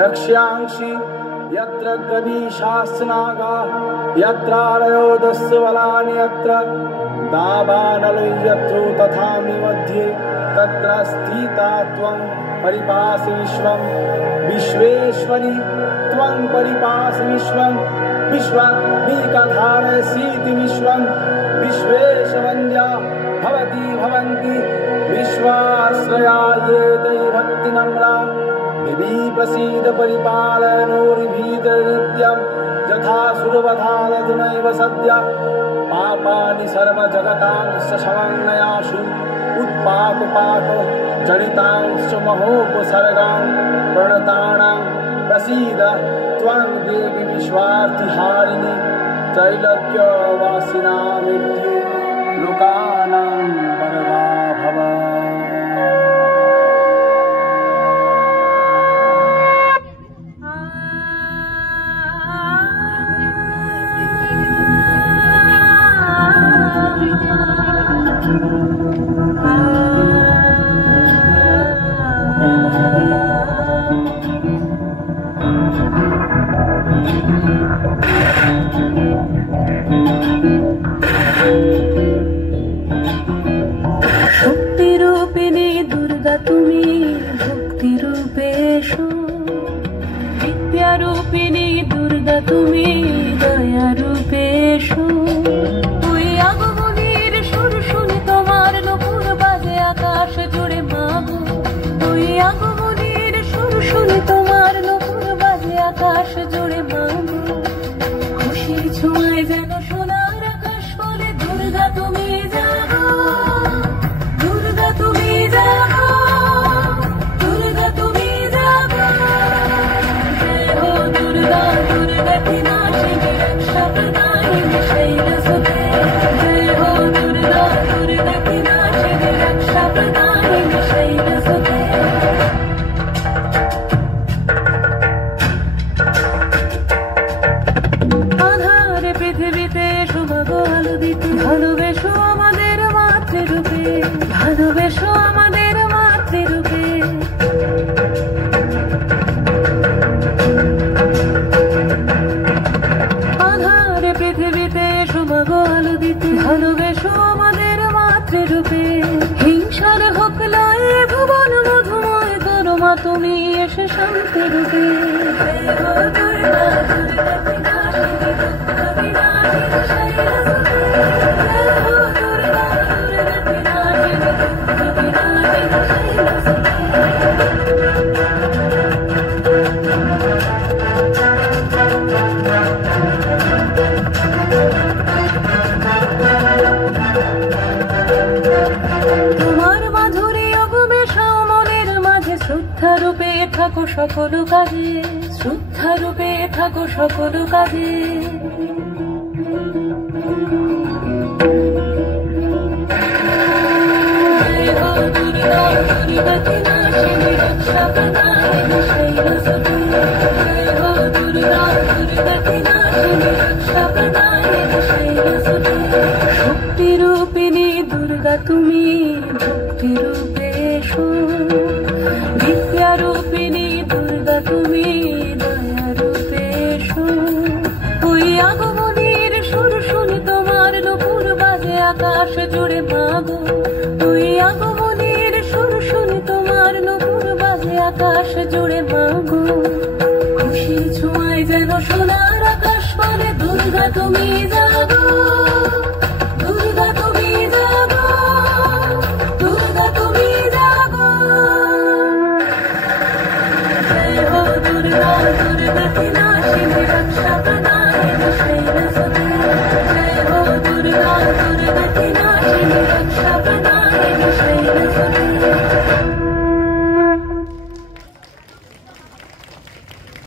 रक्ष्यांसि यत्र गवीशास्नागा यत्रालयो दस्वलानि यत्र दावानलो यत्रो तथामि मध्ये तत्र स्थिता त्वं परिपासि विश्वं विश्वेश्वरि त्वं परिपासि विश्वं विश्वात्मिकधारयसीति विश्वं विश्वेशवन्द्या भवति भवन्ति विश्वाश्रया ये तै भक्तिनम्रा देवी प्रसीद परिपालनोर्भीतनित्यं यथा सुरवधानधुनैव सद्य पापानि सर्वजगतां समन्वयासु उत्पाकपाक जनितांश्च महोपसर्गां प्रणतानां प्रसीद त्वं देवी विश्वार्थिहारिणि त्रैलोक्यवासिनामित्ये लोकानां वरदा भव। शक्तिरूपिणी दुर्गा तुमी भक्तिरूपेषु विद्यारूपिणी दुर्गा तुमी दयारूपेषु ওই আগমনীর সুর শুনে তোমার নূপুর বাজে আকাশ জুড়ে মাগো ওই আগমনীর সুর শুনে তোমার নূপুর বাজে আকাশ জুড়ে মাগো খুশির ছোঁয়ায় যেন সোনার আকাশ বলে দুর্গা তুমি জাগো দুর্গা তুমি জাগো দুর্গা তুমি জাগো জয় হো দুর্গা দুর্গা বিনাশিনী রক্ষা প্রদায়িনী শৈলসুতে জয় হো দুর্গা দুর্গা বিনাশিনী রক্ষা প্রদায়িনী শৈলসুতে। আধারে পৃথিবীতে শুভাগো আলো দিতে ভালোবেসো আমাদের মাতৃরূপে ভালোবেসো আমাদের মাতৃরূপে আধারে পৃথিবীতে শুভাগো আলো দিতে ভালোবেসো আমাদের মাতৃরূপে হিংসার হোক লয়ে ভুবন মধুময় করো মা তুমি এসে শান্তি রূপে দুর্গা দুর্গা বিনাশিনী দুঃখ বিনাশিনী শৈলসুতে দুর্গা দুর্গা বিনাশিনী দুঃখ বিনাশিনী শৈলসুতে। তোমার মাধুরী অগমেশাও মনের মাঝে শ্রদ্ধা রূপে থাকো সকল কাজে শ্রদ্ধা রূপে থাকো সকল কাজে জয় হো দুর্গা দুর্গা বিনাশিনী রক্ষা প্রদায়িনী শৈলসুতে জয় হো দুর্গা দুর্গা বিনাশিনী রক্ষা প্রদায়িনী শৈলসুতে। শক্তিরূপিণী দুর্গা তুমি ভক্তিরূপেষু বিদ্যারূপিণী দুর্গা তুমি দয়ারূপেষু ওই আগমনীর সুর শুনে তোমার নূপুর বাজে আকাশ জুড়ে মাগো ওই আগমনীর সুর শুনে তোমার নূপুর বাজে আকাশ জুড়ে মাগো খুশির ছোঁয়ায় যেন সোনার আকাশ বলে দুর্গা তুমি জাগো দুর্গা তুমি জাগো দুর্গা তুমি জাগো জয় হো দুর্গা দুর্গা বিনাশিনী রক্ষা